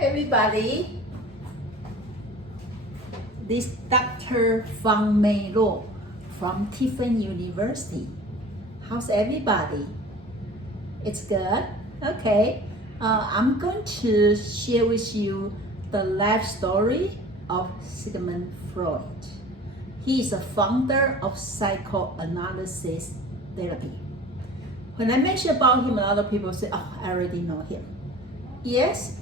everybody. This Dr. Fang-Mei Law from Tiffin University. How's everybody? It's good? Okay. I'm going to share with you the life story of Sigmund Freud. He is a founder of psychoanalysis therapy. When I mention about him, a lot of people say, oh, I already know him. Yes,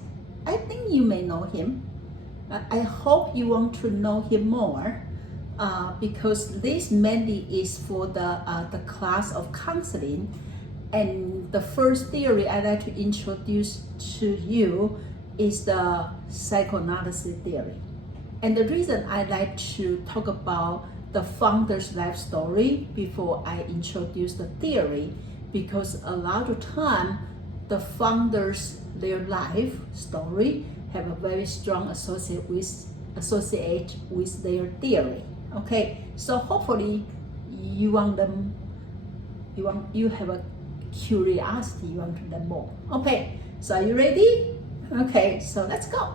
I think you may know him. I hope you want to know him more because this mainly is for the class of counseling. And the first theory I'd like to introduce to you is the psychoanalysis theory. And the reason I'd like to talk about the founder's life story before I introduce the theory, because a lot of time the founders, their life story have a very strong associate with their theory. Okay, so hopefully you have a curiosity, you want to learn more. Okay, so are you ready? Okay, so let's go.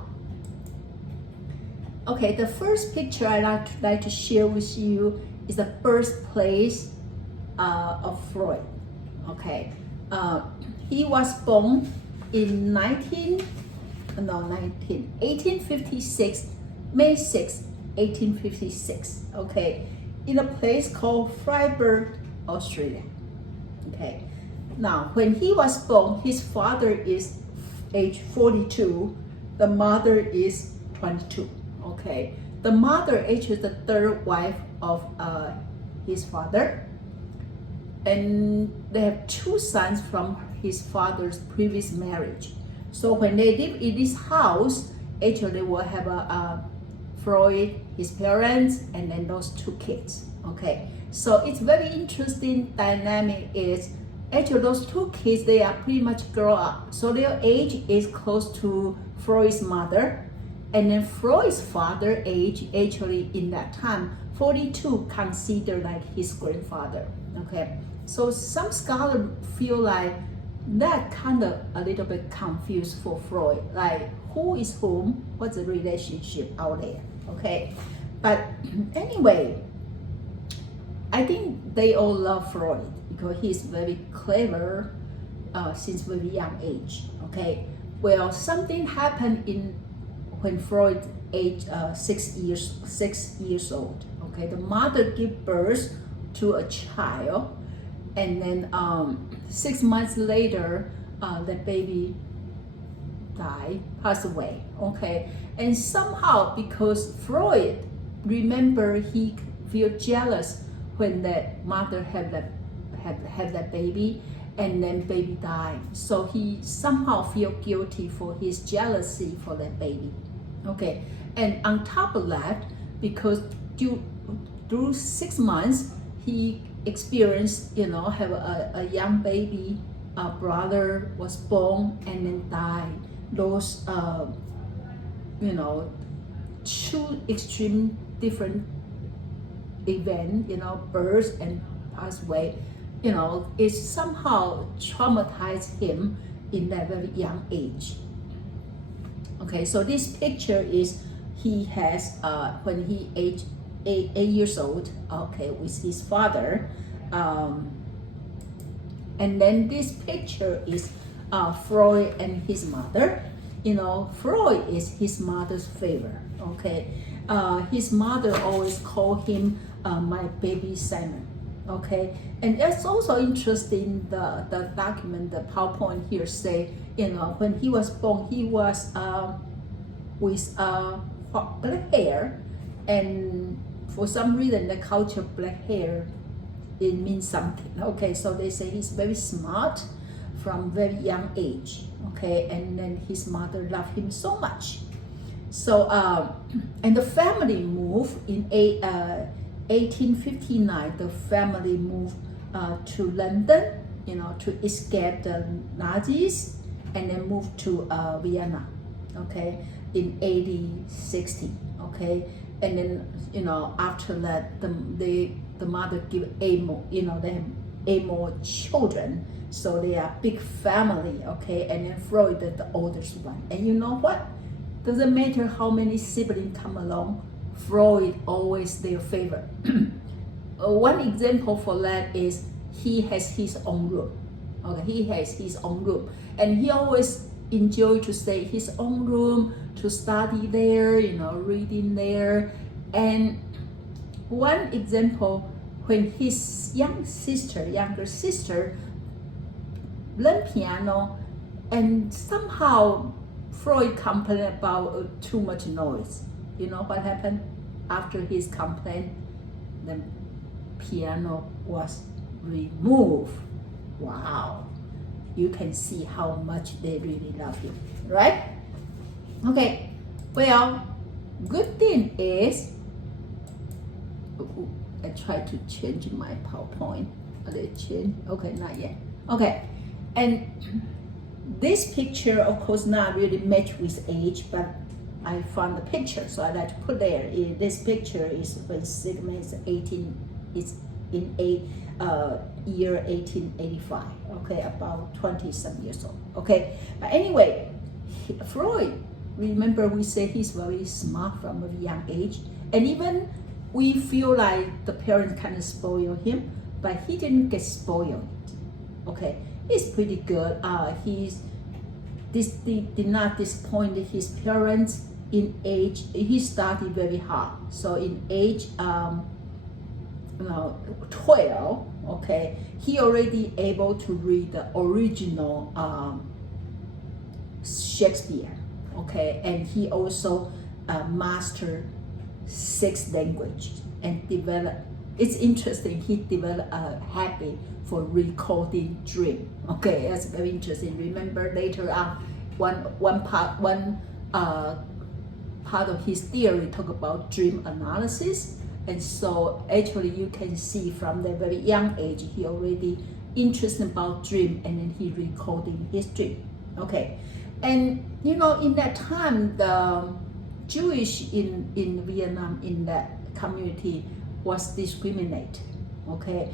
Okay, the first picture I'd like to share with you is the birthplace of Freud. Okay, he was born in 1856, May 6, 1856. Okay, in a place called Freiburg, Australia. Okay, now when he was born, his father is age 42, the mother is 22. Okay, the mother is the third wife of his father, and they have two sons from his father's previous marriage. So when they live in this house, actually they will have Freud, his parents, and then those two kids. Okay, so it's very interesting dynamic is actually those two kids, they are pretty much grow up. So their age is close to Freud's mother, and then Freud's father age actually in that time, 42, considered like his grandfather. Okay, so some scholars feel like that kind of a little bit confused for Freud, like who is whom, what's the relationship out there. Okay, but anyway, I think they all love Freud because he's very clever since very young age. Okay, well, something happened when Freud age 6 years old. Okay, the mother gave birth to a child, and then 6 months later, the baby passed away. Okay, and somehow because Freud, remember, he feel jealous when the mother had that baby, and then baby died. So he somehow feel guilty for his jealousy for that baby. Okay, and on top of that, because through 6 months, he experienced, have a young baby, a brother was born and then died. Those, two extreme different events, birth and pass away, it somehow traumatized him in that very young age. Okay, so this picture is he has when he aged 8 years old, okay, with his father, and then this picture is Freud and his mother. Freud is his mother's favorite. Okay, his mother always called him my baby Simon. Okay, and that's also interesting. The document, the PowerPoint here say, when he was born, he was with black hair, and for some reason the culture black hair, it means something. Okay, so they say he's very smart from very young age. Okay, and then his mother loved him so much. So and the family moved in 1859. The family moved to London, to escape the Nazis, and then moved to Vienna. Okay, in 1860. Okay, and then after that the mother give 8 more, they have 8 more children, so they are big family. Okay, and then Freud the oldest one, and you know what, doesn't matter how many siblings come along, Freud always their favorite. One example for that is he has his own room. Okay, he has his own room, and he always enjoy to stay his own room, to study there, reading there. And one example, when his younger sister learned piano, and somehow Freud complained about too much noise. You know what happened? After his complaint, the piano was removed. Wow. You can see how much they really love him, right? Okay, well, good thing is, I try to change my PowerPoint. Okay, not yet. Okay, and this picture, of course, not really match with age, but I found the picture, so I like to put there. This picture is when Sigmund is in year 1885. Okay, about 20-some years old. Okay, but anyway, Freud, remember we say he's very smart from a young age, and even we feel like the parents kind of spoil him, but he didn't get spoiled. Okay, he's pretty good. Did not disappoint his parents in age. He studied very hard. So in age 12, okay, he already able to read the original Shakespeare, okay, and he also mastered 6 languages and developed. It's interesting. He developed a habit for recording dream. Okay, that's very interesting. Remember later on, one part of his theory talk about dream analysis. And so actually you can see from the very young age, he already interested about dream, and then he recording his dream. Okay, and in that time, the Jewish in Vietnam, in that community, was discriminated. Okay,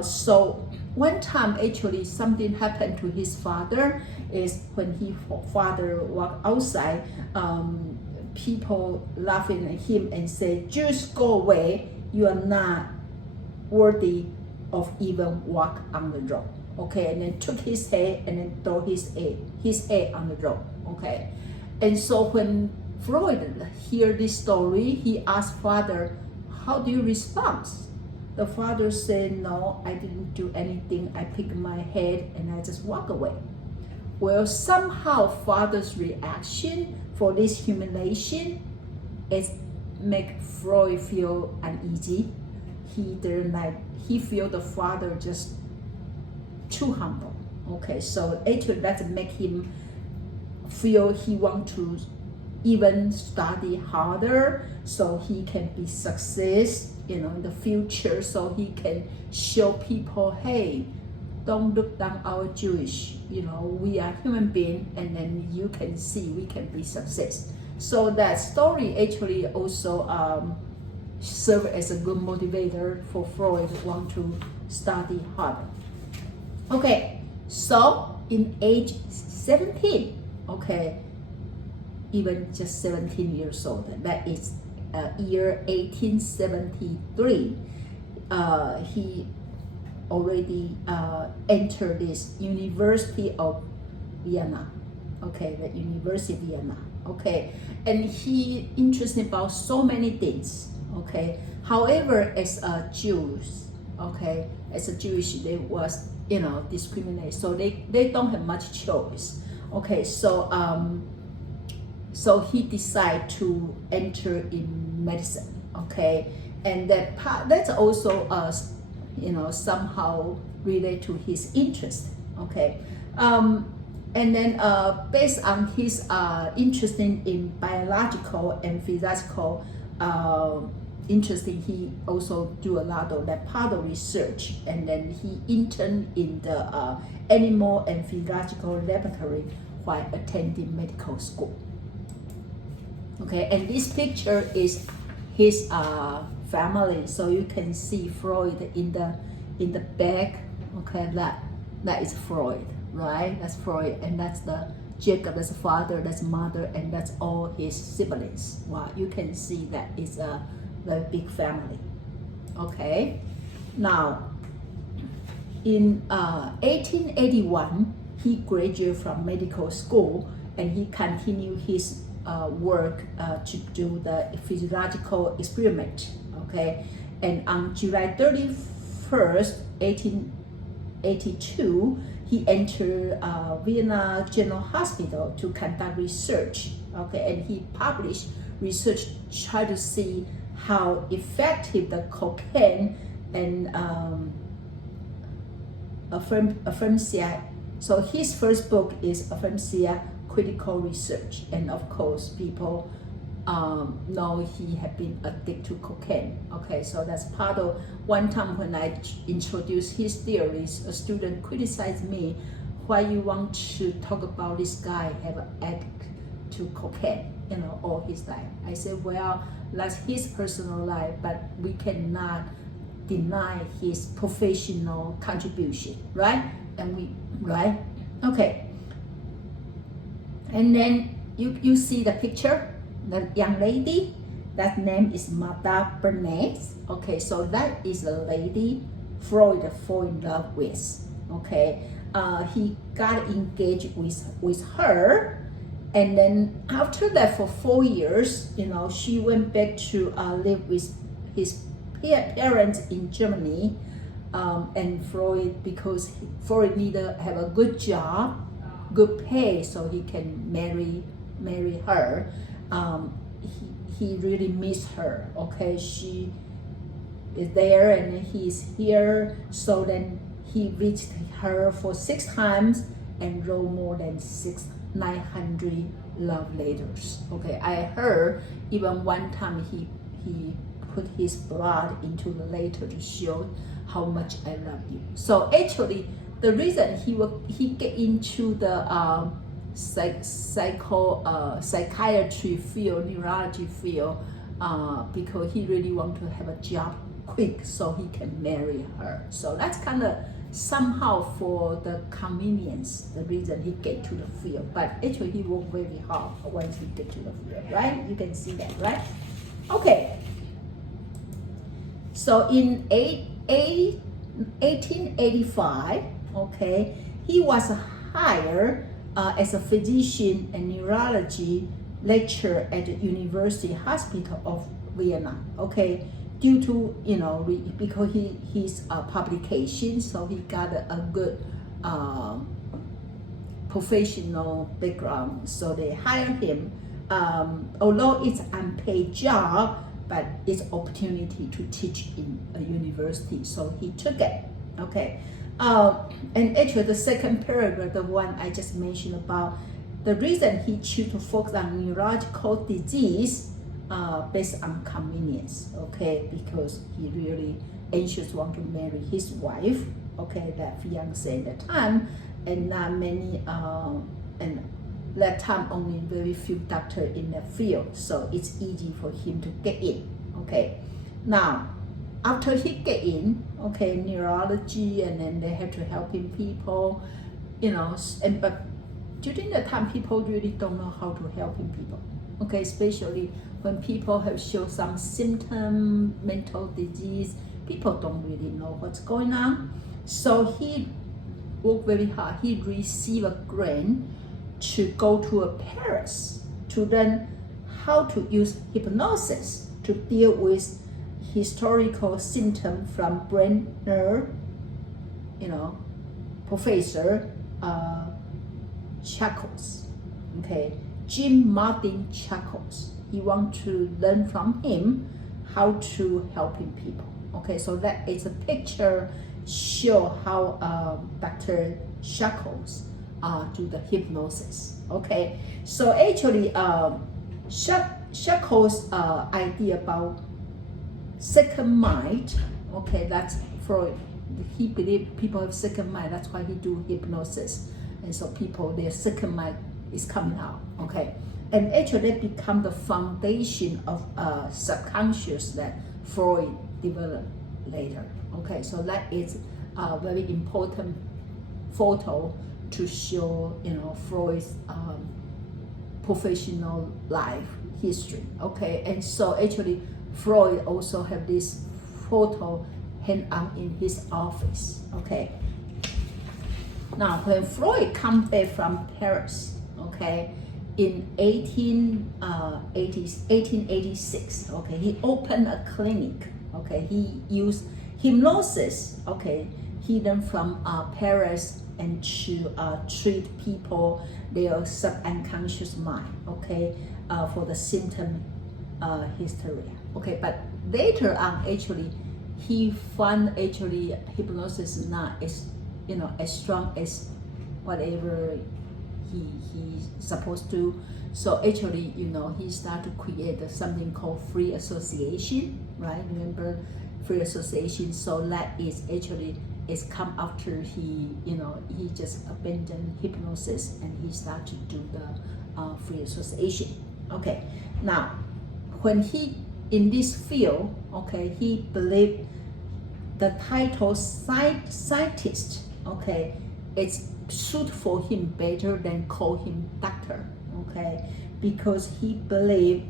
so one time actually something happened to his father, is when his father walked outside, people laughing at him and say, "Just go away, you are not worthy of even walk on the road." Okay, and then took his head and then throw his head on the road. Okay, and so when Freud hear this story, he asked father, "How do you respond?" The father said, "No, I didn't do anything. I picked my head and I just walk away." Well, somehow father's reaction for this humiliation is make Freud feel uneasy. He feel the father just too humble. Okay, so actually that make him feel he want to even study harder so he can be success, in the future, so he can show people, hey, don't look down our Jewish, we are human beings, and then you can see we can be success. So that story actually also serve as a good motivator for Freud to want to study harder. Okay, so in age 17, okay, even just 17 years old, that is year 1873, he already entered this University of Vienna, okay, the University of Vienna, okay, and he interested about so many things, okay. However, as a Jews, okay, as a Jewish, they was discriminated, so they don't have much choice, okay. So he decided to enter in medicine, okay, and that's also somehow relate to his interest, okay. And then based on his interest in biological and physical interesting, he also do a lot of that part of research, and then he interned in the animal and physiological laboratory while attending medical school. Okay, and this picture is his family, so you can see Freud in the back. Okay, that is Freud, right? That's Freud, and that's the Jacob, that's father, that's mother, and that's all his siblings. Wow, you can see that it's a very big family. Okay, now in 1881, he graduated from medical school, and he continued his work to do the physiological experiment. Okay, and on July 31st, 1882, he entered Vienna General Hospital to conduct research. Okay, and he published research trying to see how effective the cocaine and aphasia. So his first book is Aphasia Critical Research, and of course people know he had been addicted to cocaine. Okay, so that's part of one time when I introduced his theories, a student criticized me, why you want to talk about this guy have an addict to cocaine, all his life. I said, well, that's his personal life, but we cannot deny his professional contribution, right? Right? Okay. And then you see the picture, the young lady, that name is Martha Bernays. Okay, so that is a lady Freud fall in love with. Okay, he got engaged with her, and then after that for 4 years, she went back to live with his parents in Germany, and Freud, because Freud needed to have a good job, good pay, so he can marry her. He really missed her. Okay, she is there and he's here, so then he reached her for 6 times and wrote more than 900 love letters. Okay, I heard even one time he put his blood into the letter to show how much I love you. So actually, the reason he get into the psychiatry field, neurology field, because he really want to have a job quick so he can marry her. So that's kind of somehow for the convenience, the reason he get to the field. But actually he worked very hard once he get to the field, right? You can see that, right? Okay. So in 1885, okay, he was hired as a physician and neurology lecturer at the University Hospital of Vienna. Okay, due to because his publication, so he got a good professional background. So they hired him. Although it's unpaid job, but it's opportunity to teach in a university, so he took it. Okay, and actually the second paragraph, the one I just mentioned about the reason he chose to focus on neurological disease based on convenience. Okay, because he really anxious want to marry his wife. Okay, that fiance at the time, and not many and that time only very few doctors in the field, so it's easy for him to get in. Okay, now after he get in, okay, neurology, and then they have to help him people, and but during the time people really don't know how to help him people. Okay, especially when people have shown some symptom, mental disease, people don't really know what's going on. So he worked very hard. He received a grant to go to Paris to learn how to use hypnosis to deal with historical symptoms from Brenner, Professor Chuckles, okay, Jim Martin Chuckles. He wants to learn from him how to helping people. Okay, so that is a picture show how Dr. Chuckles do the hypnosis. Okay, so actually Chuckles' idea about second mind, okay, that's Freud. He believed people have second mind, that's why he do hypnosis, and so people, their second mind is coming out. Okay, and actually that become the foundation of subconscious that Freud developed later. Okay, so that is a very important photo to show, Freud's professional life history. Okay, and so actually Freud also have this photo hang out in his office. Okay, now when Freud come back from Paris, okay, in 1886, okay, he opened a clinic. Okay, he used hypnosis. Okay, he learned from Paris and to treat people their subconscious mind. Okay, for the symptom hysteria. Okay, but later on, actually, he found actually hypnosis not as as strong as whatever he's supposed to. So actually, he started to create something called free association, right? Remember free association? So that is actually come after he just abandoned hypnosis and he started to do the free association. Okay, now when he in this field, okay, he believed the title scientist, okay, it's suit for him better than call him doctor, okay, because he believed,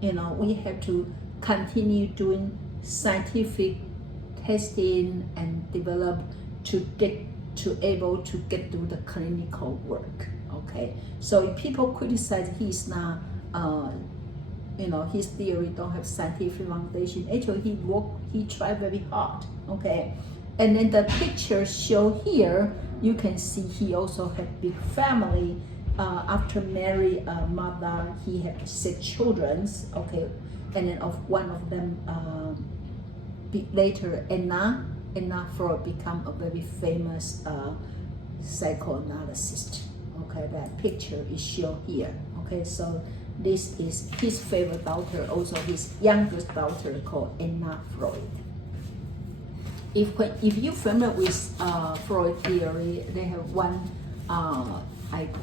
we have to continue doing scientific testing and develop to able to get through the clinical work. Okay, so if people criticize he's not, his theory don't have scientific foundation, actually he tried very hard. Okay, and then the picture show here, you can see he also had big family. After marry a mother, he had 6 children. Okay, and then one of them later Anna Freud become a very famous psychoanalyst. Okay, that picture is shown here. Okay, so this is his favorite daughter, also his youngest daughter called Anna Freud. If you're familiar with Freud theory, they have one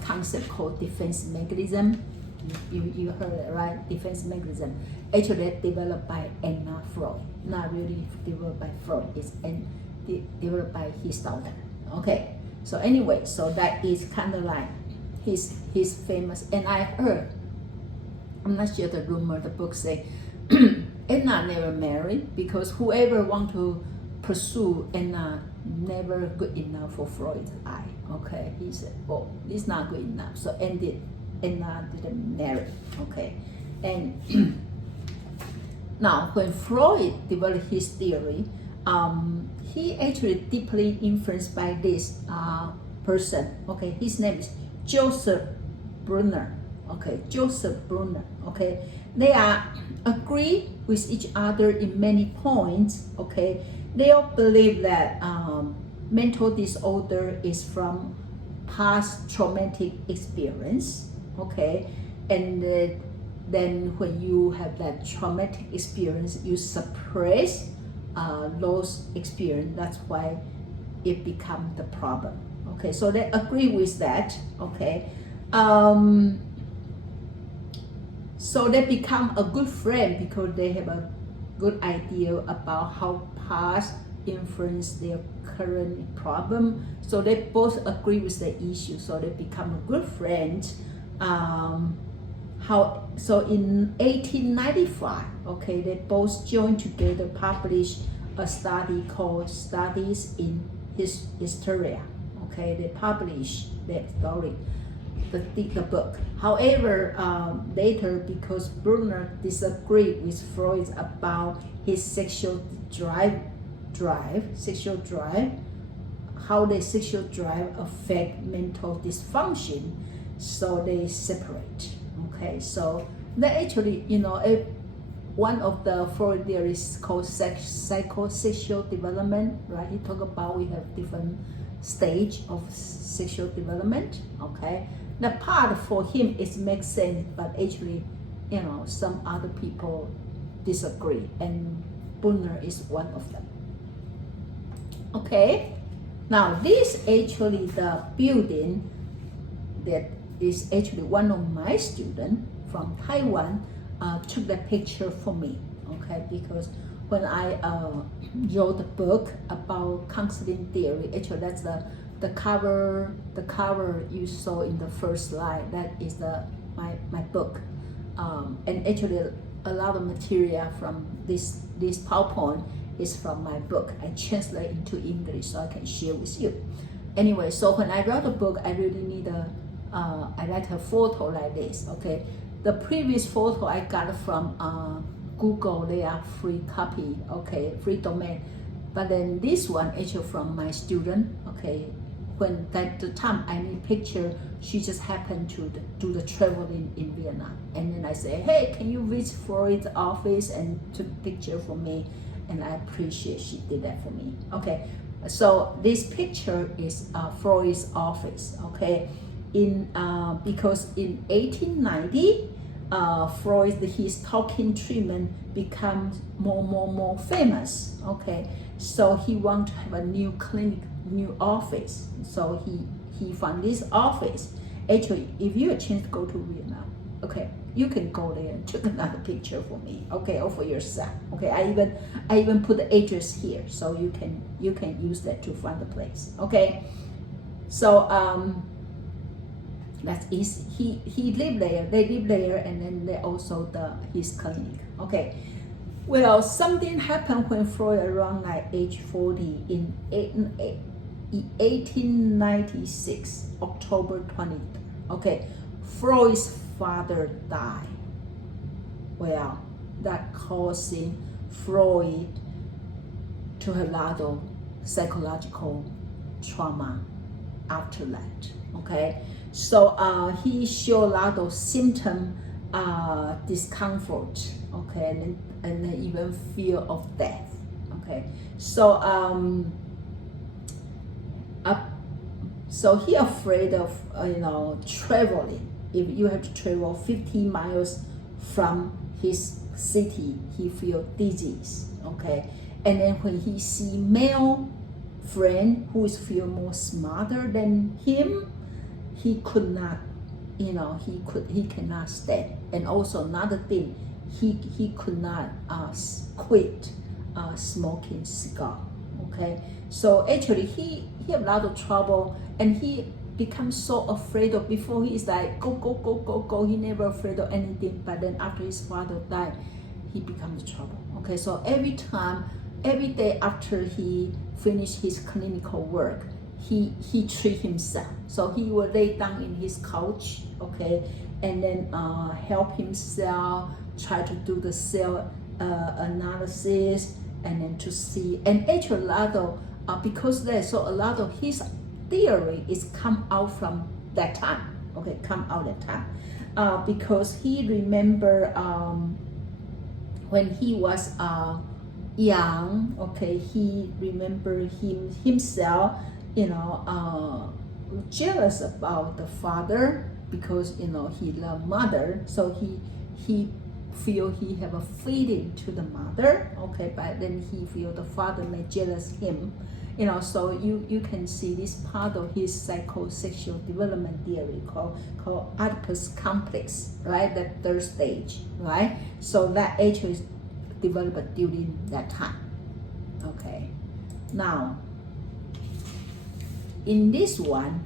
concept called defense mechanism. You heard it, right? Defense mechanism. Actually developed by Anna Freud, not really developed by Freud. It's developed by his daughter. Okay. So anyway, so that is kind of like his famous. And I heard, I'm not sure the rumor, the book say, Anna never married because whoever want to pursue Anna never good enough for Freud's eye. Okay, he said, oh, it's not good enough. So Anna didn't marry. Okay, and now when Freud developed his theory, he actually deeply influenced by this person. Okay, his name is Joseph Brunner. Okay, Joseph Brunner. Okay, they are agree with each other in many points. Okay, they all believe that mental disorder is from past traumatic experience. Okay, and then when you have that traumatic experience, you suppress those experience. That's why it becomes the problem. Okay, so they agree with that. Okay, so they become a good friend because they have a good idea about how past influence their current problem. So they both agree with the issue. So they become a good friend. So in 1895, okay, they both joined together, published a study called Studies in Hysteria. Okay, they published that story, the book. However, later, because Brunner disagreed with Freud about his sexual drive, how the sexual drive affect mental dysfunction, so they separate. Okay, so they actually, one of the Freud theories called psychosexual development, right? He talk about we have different stage of sexual development. Okay, the part for him it makes sense, but actually, some other people disagree, and Brunner is one of them. Okay, now this actually the building that is actually one of my students from Taiwan took the picture for me. Okay, because when I wrote the book about counseling theory, actually that's the the cover you saw in the first slide, that is my book, and actually a lot of material from this PowerPoint is from my book. I translate into English so I can share with you. Anyway, so when I wrote the book, I really need I like a photo like this. Okay, the previous photo I got from Google. They are free copy, okay, free domain. But then this one actually from my student. Okay, when at the time I need picture, she just happened to do the traveling in Vietnam, and then I say, hey, can you visit Freud's office and took picture for me, and I appreciate she did that for me. Okay, so this picture is Freud's office. Okay, because in 1890, Freud, his talking treatment becomes more famous. Okay, so he want to have a new clinic, new office. So he found this office. Actually, if you have a chance to go to Vietnam, okay, you can go there and take another picture for me, okay, or for yourself. Okay, I even put the address here, so you can use that to find the place. Okay, so that's easy. He lived there. They live there, and then they also his clinic. Okay. Well, something happened when Freud around like age 40 in 1896, October 20th. Okay, Freud's father died. Well, that causing Freud to have a lot of psychological trauma after that. Okay, so he showed a lot of symptom, discomfort. Okay, and then even fear of death. Okay, so so he afraid of traveling. If you have to travel 50 miles from his city, he feel disease. Okay, and then when he see male friend who is feel more smarter than him, he could not, he cannot stay. And also another thing, he could not quit smoking cigar. Okay, so actually he had a lot of trouble, and he becomes so afraid of. Before he is like go. He never afraid of anything. But then after his father died, he becomes trouble. Okay, so every day after he finished his clinical work, he treat himself. So he will lay down in his couch, okay, and then help himself, try to do the cell analysis, and then to see. And actually a lot of because there's so a lot of his theory is come out from that time. Okay, come out that time because he remember when he was young. Okay, he remember himself, jealous about the father because he loved mother. So he feel he have a feeling to the mother. Okay, but then he feel the father may jealous him. So you can see this part of his psychosexual development theory called Oedipus complex, right? That third stage, right? So that actually is developed during that time. Okay, now in this one,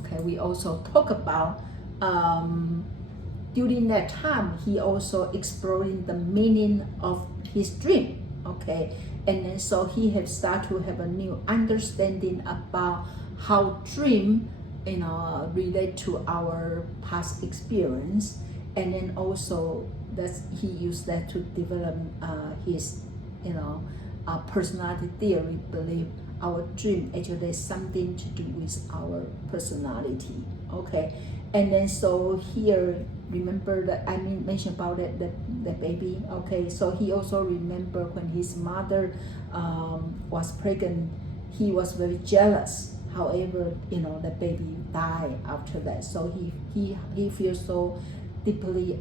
okay, we also talk about during that time he also exploring the meaning of his dream. Okay, and then so he have started to have a new understanding about how dream relate to our past experience, and then also he used that to develop his personality theory. Believe our dream actually has something to do with our personality. Okay, and then so here remember that I mentioned about it, the baby. Okay, so he also remember when his mother was pregnant, he was very jealous. However, the baby died after that, so he feels so deeply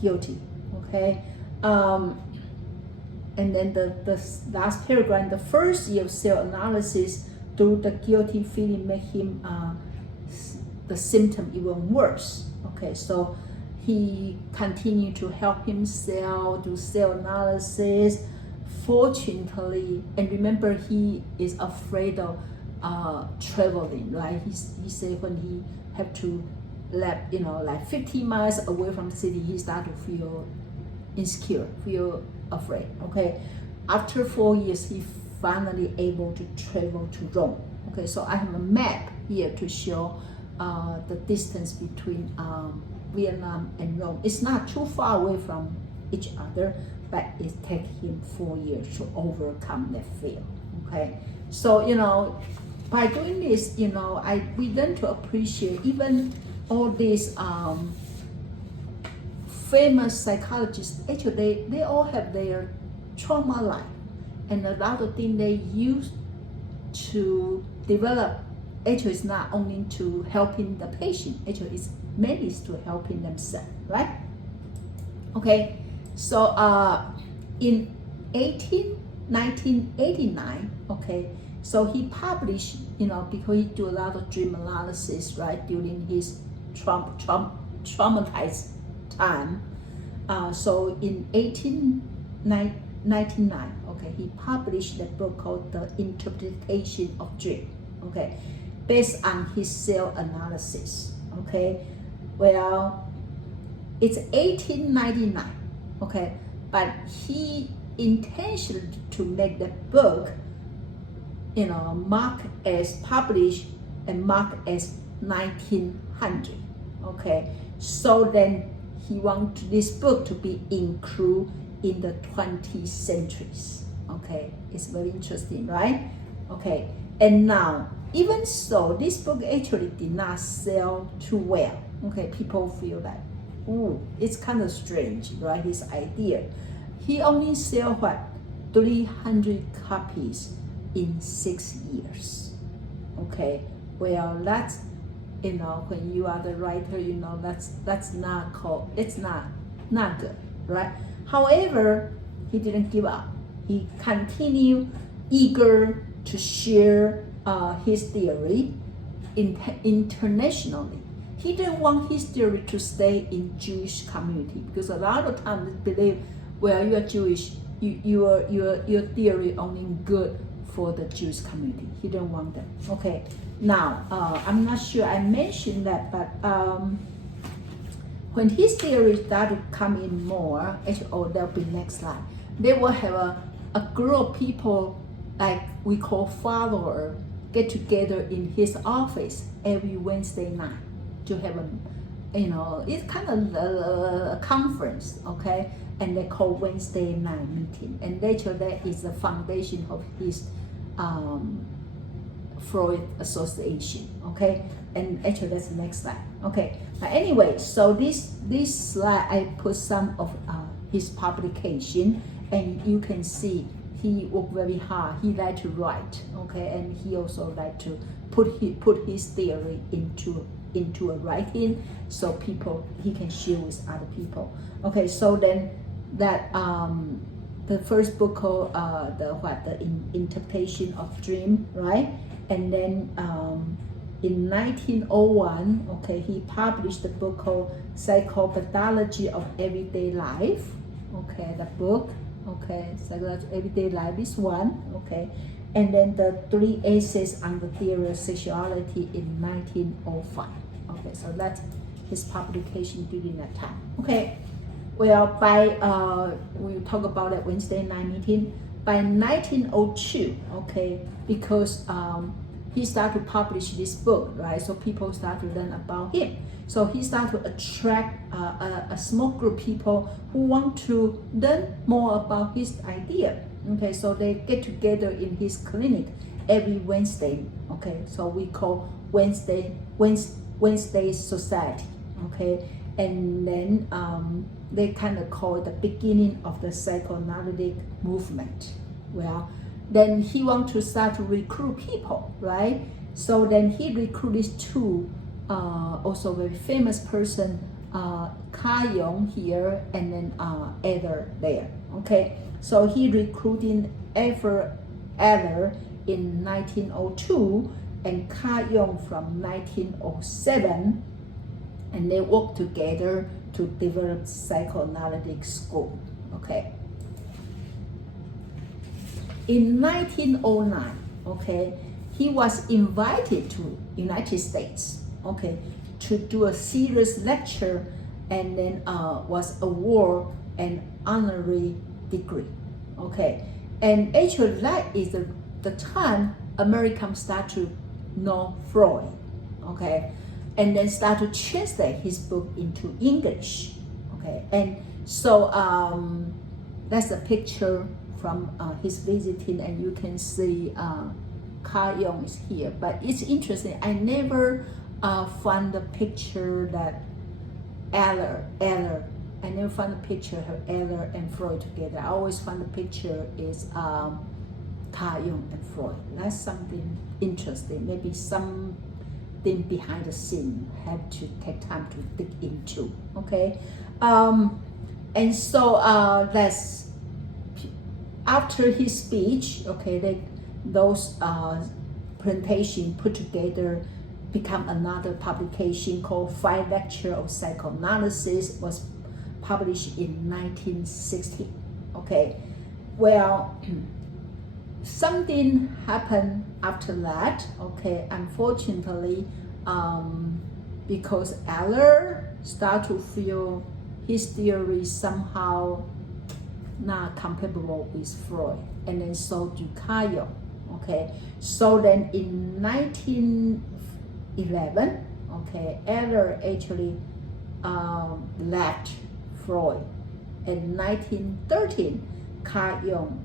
guilty. Okay, and then the last paragraph, the first year of self-analysis, through the guilty feeling make him the symptom even worse. Okay, so he continued to help himself do self-analysis. Fortunately, and remember he is afraid of traveling, right? He said when he had to left, like 50 miles away from the city, he started to feel insecure, feel afraid. Okay, after 4 years, he finally able to travel to Rome. Okay, so I have a map here to show the distance between Vietnam and Rome. It's not too far away from each other, but it takes him 4 years to overcome that fear. Okay, so by doing this, we learn to appreciate even all these famous psychologists. Actually, they all have their trauma life, and a lot of things they use to develop. Actually, it's not only to helping the patient. Actually, it's mainly to helping themselves, right? Okay, so in 1989, okay, so he published, because he do a lot of dream analysis, right, during his traumatized time. So in 1899, okay, he published a book called The Interpretation of Dream, okay, based on his cell analysis, okay. Well, it's 1899, okay, but he intended to make the book, marked as published and marked as 1900, okay. So then he wanted this book to be included in the 20th centuries, okay. It's very interesting, right? Okay, and now, even so, this book actually did not sell too well, okay. People feel that, ooh, it's kind of strange, right, his idea. He only sold 300 copies in 6 years, okay. Well, that's, when you are the writer, that's not called, it's not good, right? However, he didn't give up. He continued eager to share his theory internationally. He didn't want his theory to stay in Jewish community, because a lot of times they believe, well, you are Jewish, your theory only good for the Jewish community. He didn't want that. Okay. Now, I'm not sure I mentioned that, but when his theory started to come in more, that'll be next slide. They will have a group of people, like we call follower, get together in his office every Wednesday night to have it's kind of a conference, okay? And they call Wednesday night meeting. And later that is the foundation of his Freud Association, okay? And actually that's the next slide, okay? But anyway, so this slide, I put some of his publication, and you can see he worked very hard. He liked to write, okay? And he also liked to put his theory into a writing, so he can share with other people. Okay, so then that the first book called the Interpretation of Dream, right? And then in 1901, okay, he published a book called Psychopathology of Everyday Life. Okay, the book, okay, Psychology of Everyday Life is one, okay. And then the 3 essays on the theory of sexuality in 1905. Okay, so that's his publication during that time. Okay, well, we talk about that Wednesday night meeting. By 1902, okay, because he started to publish this book, right? So people start to learn about him. So he started to attract a small group of people who want to learn more about his idea. Okay, so they get together in his clinic every Wednesday. Okay, so we call Wednesday Society. Okay, and then they kind of call it the beginning of the psychoanalytic movement. Well, then he want to start to recruit people, right? So then he recruited two also very famous person, Carl Jung here, and then Adler there. Okay, so he recruited Adler in 1902 and Carl Jung from 1907, and they worked together to develop psychoanalytic school. Okay. In 1909, okay, he was invited to United States, okay, to do a serious lecture, and then was awarded an honorary degree, okay. And actually that is the time Americans start to know Freud, okay, and then start to translate his book into English, okay. And so that's a picture from his visiting, and you can see Carl Jung is here. But it's interesting, I never found the picture that Eller, I never found the picture of Eller and Freud together. I always find the picture is Carl Jung and Freud. That's something interesting, maybe something behind the scene, have to take time to dig into, okay. And so that's after his speech, okay, those presentation put together become another publication called Freud Lectured of Psychoanalysis, was published in 1960, okay. Well, something happened after that, okay. Unfortunately, because Eller started to feel his theory somehow not compatible with Freud, and then so do Carl Jung, okay. So then in 1911, okay, Eller actually left Freud. In 1913, Carl Jung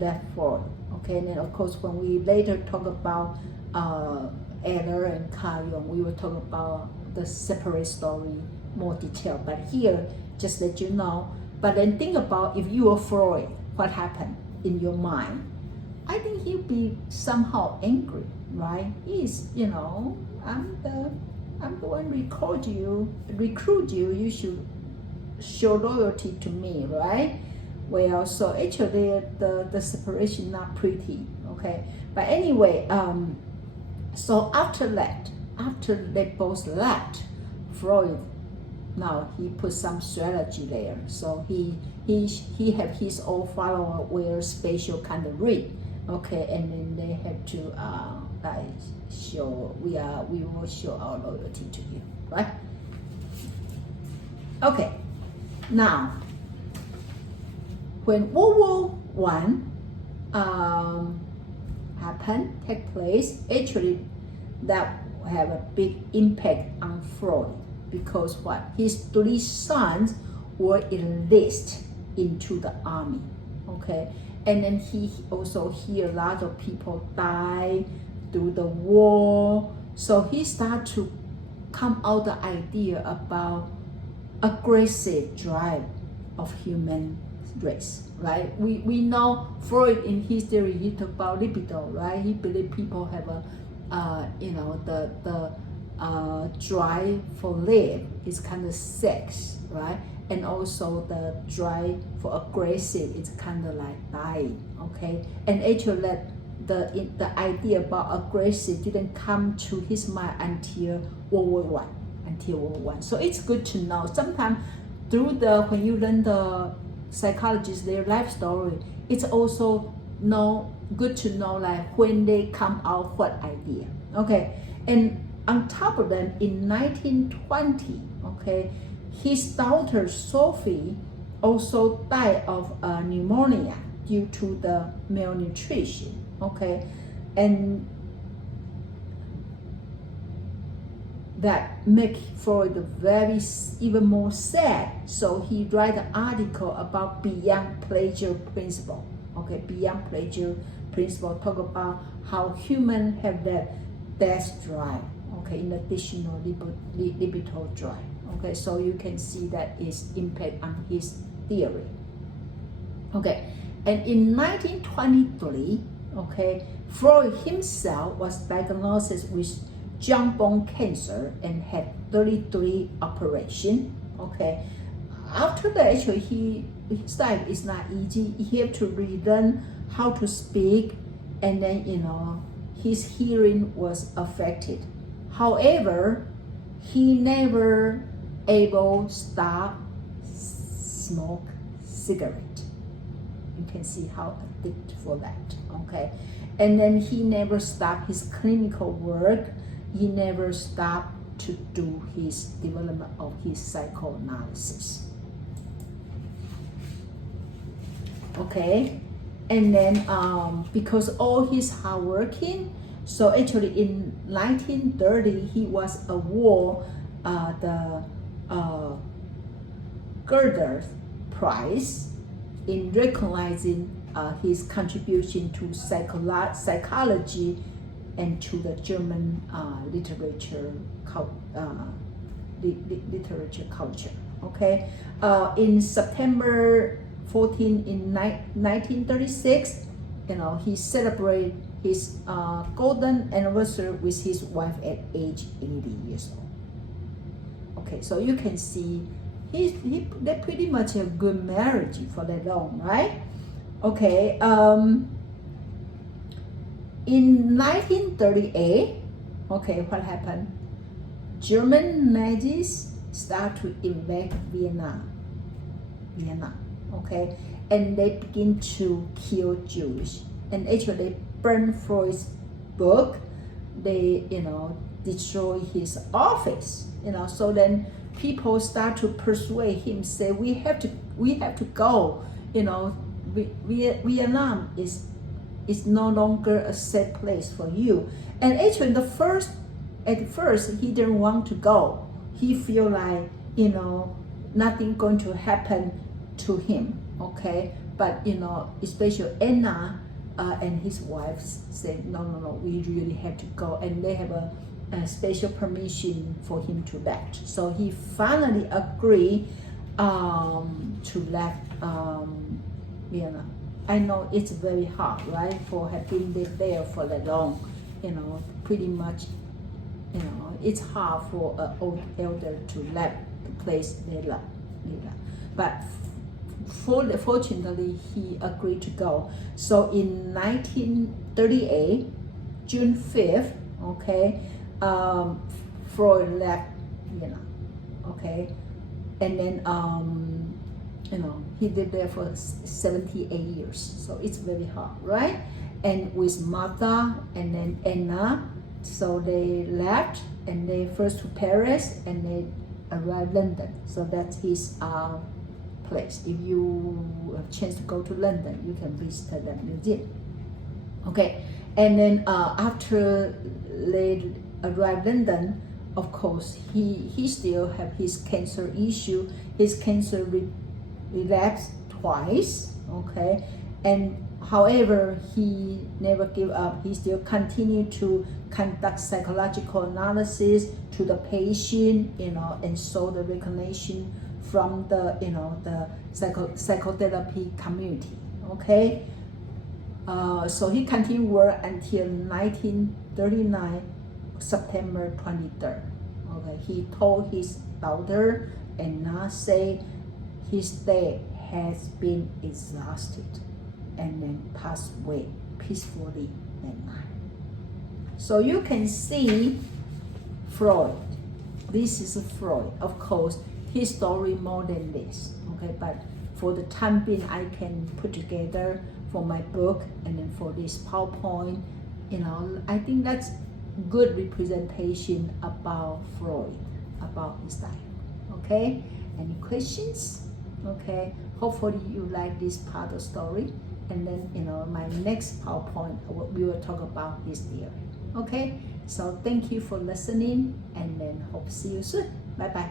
left Freud, okay. And then of course when we later talk about Eller and Carl Jung, we will talk about the separate story more detailed, but here just let you know. But then think about, if you were Freud, what happened in your mind? I think he'd be somehow angry, right? He's, you know, I'm the one recruit you, you should show loyalty to me, right? Well, so actually the separation not pretty, okay. But anyway, so after they both left, Freud, now he put some strategy there. So he have his own follower wear special kind of ring, okay, and then they have to show we will show our loyalty to you, right? Okay, now when World War I take place, actually that have a big impact on Freud, because what, his 3 sons were enlisted into the army, okay, and then he also hear a lot of people die through the war. So he started to come out the idea about aggressive drive of human race, right? We know Freud in his theory, he talked about libido, right? He believed people have a the drive for life is kind of sex, right? And also the drive for aggressive is kind of like dying, okay? And actually the idea about aggressive didn't come to his mind until World War I. So it's good to know. Sometimes through when you learn the psychologists, their life story, it's also good to know like when they come out what idea, okay? And on top of them, in 1920, okay, his daughter Sophie also died of pneumonia due to the malnutrition, okay, and that make Freud very even more sad. So he write an article about beyond pleasure principle, okay, beyond pleasure principle, talk about how humans have that death drive, okay, in additional libido drive, okay. So you can see that is impact on his theory, okay. And in 1923, okay, Freud himself was diagnosed with jawbone cancer and had 33 operations, okay. After that, actually his life is not easy. He had to relearn how to speak, and then his hearing was affected. However, he never able stop smoke cigarette. You can see how addicted for that, okay. And then he never stopped his clinical work. He never stopped to do his development of his psychoanalysis. Okay, and then because all his hard working, so actually in 1930 he was awarded the Goethe Prize in recognizing his contribution to psychology and to the German literature culture. Okay, in September 14 in 1936, he celebrated his golden anniversary with his wife at age 80 years old. Okay, so you can see they pretty much a good marriage for that long, right? Okay, in 1938, okay, what happened? German Nazis start to invade Vienna, okay, and they begin to kill Jews, and actually they burn Freud's book. They, destroy his office, so then people start to persuade him, say we have to go, Vietnam is no longer a safe place for you. And actually at first he didn't want to go. He feel like, nothing going to happen to him, okay? But, especially Anna and his wife said, no, we really have to go. And they have a special permission for him to left. So he finally agreed to left Vienna. I know it's very hard, right? For having been there for that long, pretty much, it's hard for an old elder to leave the place they love. But fortunately, he agreed to go. So in 1938, June 5th, okay, Freud left Vienna, okay, and then he lived there for 78 years. So it's very hard, right? And with Martha and then Anna, so they left and they first to Paris and they arrived London. So that's his place. If you have a chance to go to London, you can visit that museum. Okay, and then after they arrived London, of course, he still have his cancer issue. His cancer relapsed twice, okay, and however he never give up. He still continued to conduct psychological analysis to the patient, and saw the recognition from the the psychotherapy community, okay. So he continued work until 1939 September 23rd. Okay, he told his daughter and now say his day has been exhausted and then passed away peacefully at night. So you can see Freud. This is Freud. Of course, his story more than this. Okay, but for the time being, I can put together for my book and then for this PowerPoint. I think that's good representation about Freud, about his life. Okay, any questions? Okay, hopefully you like this part of the story, and then my next PowerPoint we will talk about his theory. Okay, so thank you for listening, and then hope to see you soon. Bye bye.